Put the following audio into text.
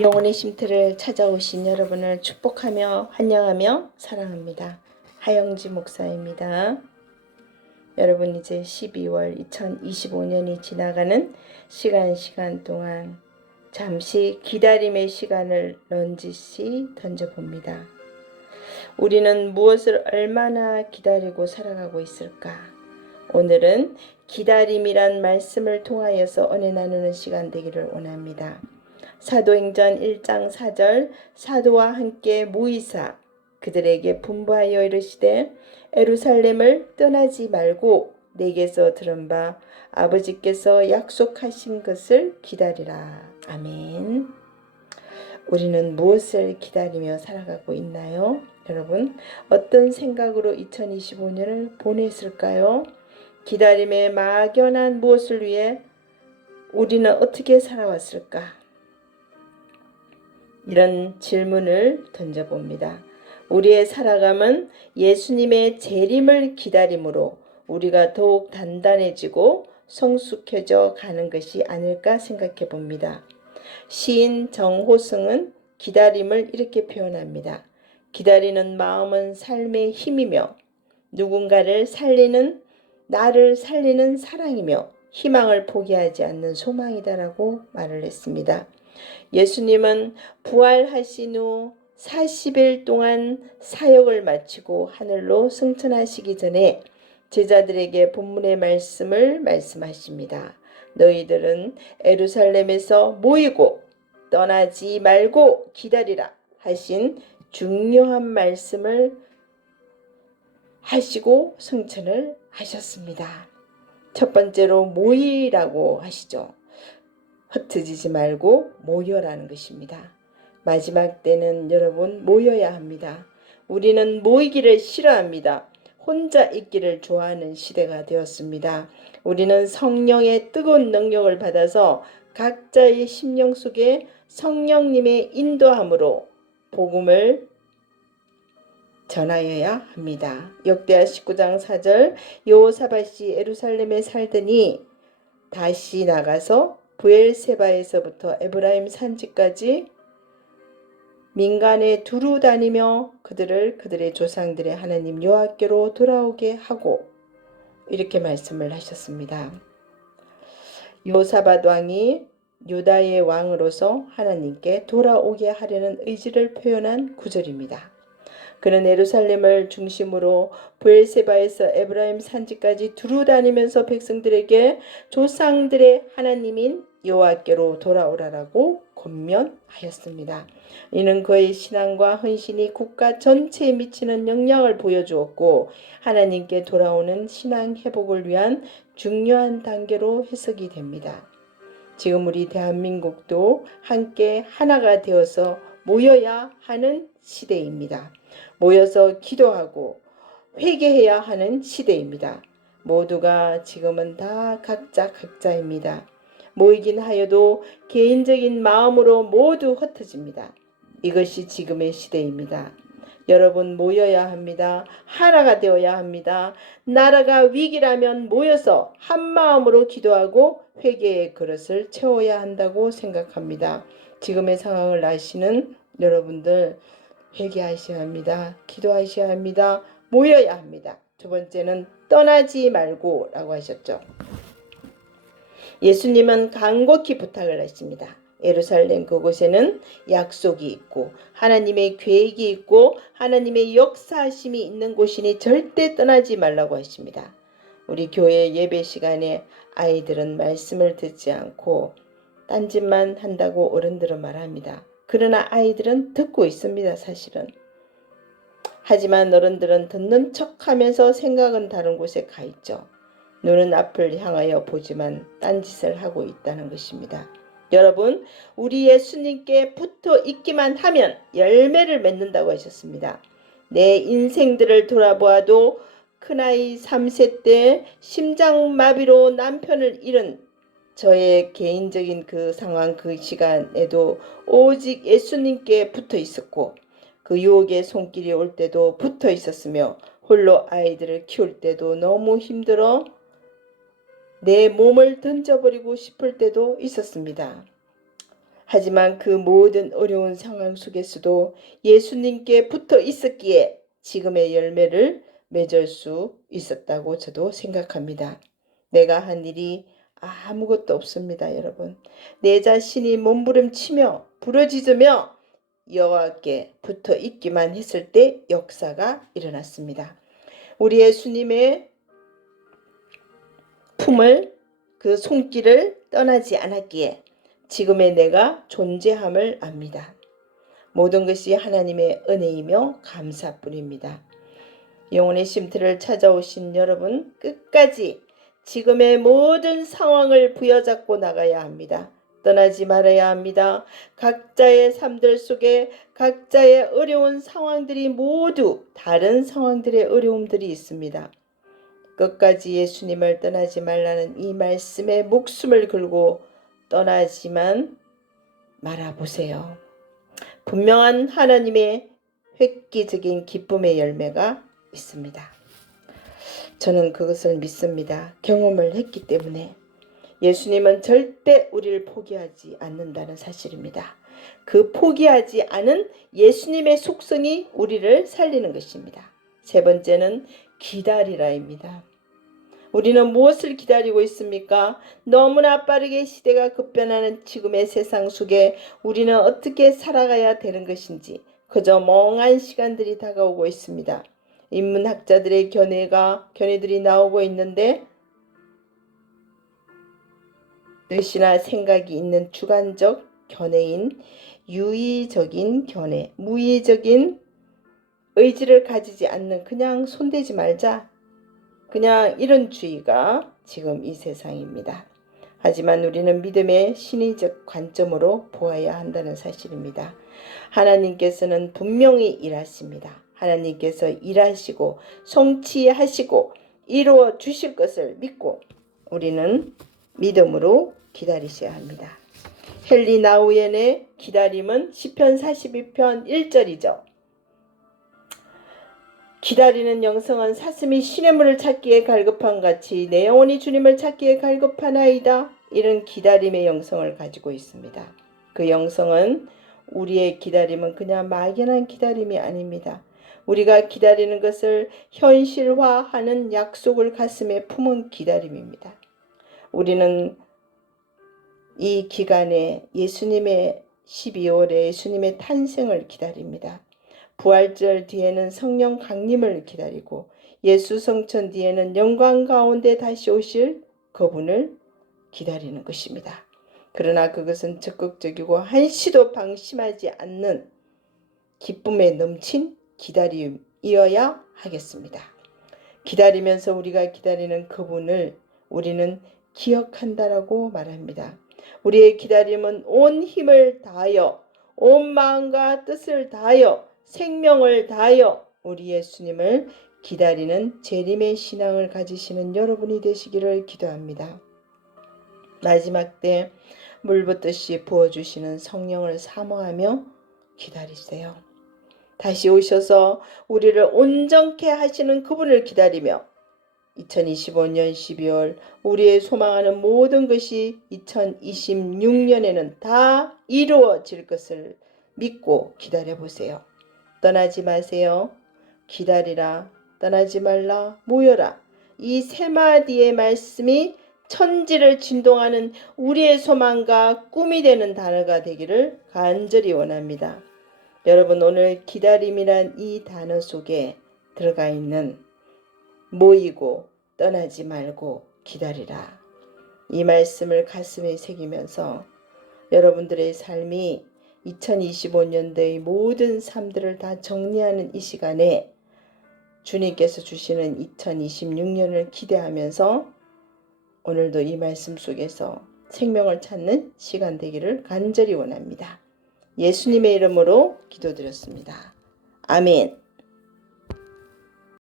영혼의 쉼터를 찾아오신 여러분을 축복하며 환영하며 사랑합니다. 하영지 목사입니다. 여러분, 이제 12월 2025년이 지나가는 시간 동안 잠시 기다림의 시간을 넌지시 던져봅니다. 우리는 무엇을 얼마나 기다리고 살아가고 있을까? 오늘은 기다림이란 말씀을 통하여서 은혜 나누는 시간 되기를 원합니다. 사도행전 1장 4절 사도와 함께 모이사 그들에게 분부하여 이르시되 예루살렘을 떠나지 말고 내게서 들은 바 아버지께서 약속하신 것을 기다리라. 아멘. 우리는 무엇을 기다리며 살아가고 있나요? 여러분, 어떤 생각으로 2025년을 보냈을까요? 기다림의 막연한 무엇을 위해 우리는 어떻게 살아왔을까? 이런 질문을 던져봅니다. 우리의 살아감은 예수님의 재림을 기다림으로 우리가 더욱 단단해지고 성숙해져 가는 것이 아닐까 생각해 봅니다. 시인 정호승은 기다림을 이렇게 표현합니다. 기다리는 마음은 삶의 힘이며 누군가를 살리는 나를 살리는 사랑이며 희망을 포기하지 않는 소망이다라고 말을 했습니다. 예수님은 부활하신 후 40일 동안 사역을 마치고 하늘로 승천하시기 전에 제자들에게 본문의 말씀을 말씀하십니다. 너희들은 예루살렘에서 모이고 떠나지 말고 기다리라 하신 중요한 말씀을 하시고 승천을 하셨습니다. 첫 번째로 모이라고 하시죠. 흩어지지 말고 모여라는 것입니다. 마지막 때는 여러분 모여야 합니다. 우리는 모이기를 싫어합니다. 혼자 있기를 좋아하는 시대가 되었습니다. 우리는 성령의 뜨거운 능력을 받아서 각자의 심령 속에 성령님의 인도함으로 복음을 전하여야 합니다. 역대하 19장 4절 여호사밧이 예루살렘에 살더니 다시 나가서 브엘세바에서부터 에브라임 산지까지 민간에 두루 다니며 그들의 조상들의 하나님 여호와께로 돌아오게 하고 이렇게 말씀을 하셨습니다. 여호사밧 왕이 유다의 왕으로서 하나님께 돌아오게 하려는 의지를 표현한 구절입니다. 그는 예루살렘을 중심으로 브엘세바에서 에브라임 산지까지 두루 다니면서 백성들에게 조상들의 하나님인 여호와께로 돌아오라라고 권면하였습니다. 이는 그의 신앙과 헌신이 국가 전체에 미치는 영향을 보여주었고 하나님께 돌아오는 신앙 회복을 위한 중요한 단계로 해석이 됩니다. 지금 우리 대한민국도 함께 하나가 되어서 모여야 하는 시대입니다. 모여서 기도하고 회개해야 하는 시대입니다. 모두가 지금은 다 각자입니다. 모이긴 하여도 개인적인 마음으로 모두 흩어집니다. 이것이 지금의 시대입니다. 여러분 모여야 합니다. 하나가 되어야 합니다. 나라가 위기라면 모여서 한 마음으로 기도하고 회개의 그릇을 채워야 한다고 생각합니다. 지금의 상황을 아시는 여러분들 회개하셔야 합니다. 기도하셔야 합니다. 모여야 합니다. 두 번째는 떠나지 말고 라고 하셨죠. 예수님은 간곡히 부탁을 하십니다. 예루살렘 그곳에는 약속이 있고 하나님의 계획이 있고 하나님의 역사하심이 있는 곳이니 절대 떠나지 말라고 하십니다. 우리 교회 예배 시간에 아이들은 말씀을 듣지 않고 딴짓만 한다고 어른들은 말합니다. 그러나 아이들은 듣고 있습니다. 사실은. 하지만 어른들은 듣는 척하면서 생각은 다른 곳에 가 있죠. 눈은 앞을 향하여 보지만 딴짓을 하고 있다는 것입니다. 여러분, 우리 예수님께 붙어 있기만 하면 열매를 맺는다고 하셨습니다. 내 인생들을 돌아보아도 큰아이 3세 때 심장마비로 남편을 잃은 저의 개인적인 그 상황 그 시간에도 오직 예수님께 붙어 있었고 그 유혹의 손길이 올 때도 붙어 있었으며 홀로 아이들을 키울 때도 너무 힘들어 내 몸을 던져버리고 싶을 때도 있었습니다. 하지만 그 모든 어려운 상황 속에서도 예수님께 붙어 있었기에 지금의 열매를 맺을 수 있었다고 저도 생각합니다. 내가 한 일이 아무것도 없습니다, 여러분. 내 자신이 몸부림치며 부러지며 여호와께 붙어 있기만 했을 때 역사가 일어났습니다. 우리 예수님의 품을, 그 손길을 떠나지 않았기에 지금의 내가 존재함을 압니다. 모든 것이 하나님의 은혜이며 감사뿐입니다. 영혼의 쉼터를 찾아오신 여러분, 끝까지 지금의 모든 상황을 부여잡고 나가야 합니다. 떠나지 말아야 합니다. 각자의 삶들 속에 각자의 어려운 상황들이 모두 다른 상황들의 어려움들이 있습니다. 끝까지 예수님을 떠나지 말라는 이 말씀에 목숨을 걸고 떠나지만 말아보세요. 분명한 하나님의 획기적인 기쁨의 열매가 있습니다. 저는 그것을 믿습니다. 경험을 했기 때문에. 예수님은 절대 우리를 포기하지 않는다는 사실입니다. 그 포기하지 않은 예수님의 속성이 우리를 살리는 것입니다. 세 번째는 기다리라입니다. 우리는 무엇을 기다리고 있습니까? 너무나 빠르게 시대가 급변하는 지금의 세상 속에 우리는 어떻게 살아가야 되는 것인지 그저 멍한 시간들이 다가오고 있습니다. 인문학자들의 견해들이 나오고 있는데 뜻이나 생각이 있는 주관적 견해인 유의적인 견해, 무의적인 의지를 가지지 않는 그냥 손대지 말자, 그냥 이런 주의가 지금 이 세상입니다. 하지만 우리는 믿음의 신의적 관점으로 보아야 한다는 사실입니다. 하나님께서는 분명히 일하십니다. 하나님께서 일하시고 성취하시고 이루어 주실 것을 믿고 우리는 믿음으로 기다리셔야 합니다. 헨리 나우엔의 기다림은 시편 42편 1절이죠. 기다리는 영성은 사슴이 시냇물을 찾기에 갈급한 같이 내 영혼이 주님을 찾기에 갈급하나이다. 이런 기다림의 영성을 가지고 있습니다. 그 영성은 우리의 기다림은 그냥 막연한 기다림이 아닙니다. 우리가 기다리는 것을 현실화하는 약속을 가슴에 품은 기다림입니다. 우리는 이 기간에 예수님의 12월에 예수님의 탄생을 기다립니다. 부활절 뒤에는 성령 강림을 기다리고 예수 성천 뒤에는 영광 가운데 다시 오실 그분을 기다리는 것입니다. 그러나 그것은 적극적이고 한시도 방심하지 않는 기쁨에 넘친 기다림이어야 하겠습니다. 기다리면서 우리가 기다리는 그분을 우리는 기억한다라고 말합니다. 우리의 기다림은 온 힘을 다하여 온 마음과 뜻을 다하여 생명을 다하여 우리 예수님을 기다리는 재림의 신앙을 가지시는 여러분이 되시기를 기도합니다. 마지막 때 물붓듯이 부어주시는 성령을 사모하며 기다리세요. 다시 오셔서 우리를 온전케 하시는 그분을 기다리며 2025년 12월 우리의 소망하는 모든 것이 2026년에는 다 이루어질 것을 믿고 기다려보세요. 떠나지 마세요. 기다리라. 떠나지 말라. 모여라. 이 세 마디의 말씀이 천지를 진동하는 우리의 소망과 꿈이 되는 단어가 되기를 간절히 원합니다. 여러분, 오늘 기다림이란 이 단어 속에 들어가 있는 모이고 떠나지 말고 기다리라. 이 말씀을 가슴에 새기면서 여러분들의 삶이 2025년도의 모든 삶들을 다 정리하는 이 시간에 주님께서 주시는 2026년을 기대하면서 오늘도 이 말씀 속에서 생명을 찾는 시간 되기를 간절히 원합니다. 예수님의 이름으로 기도드렸습니다. 아멘.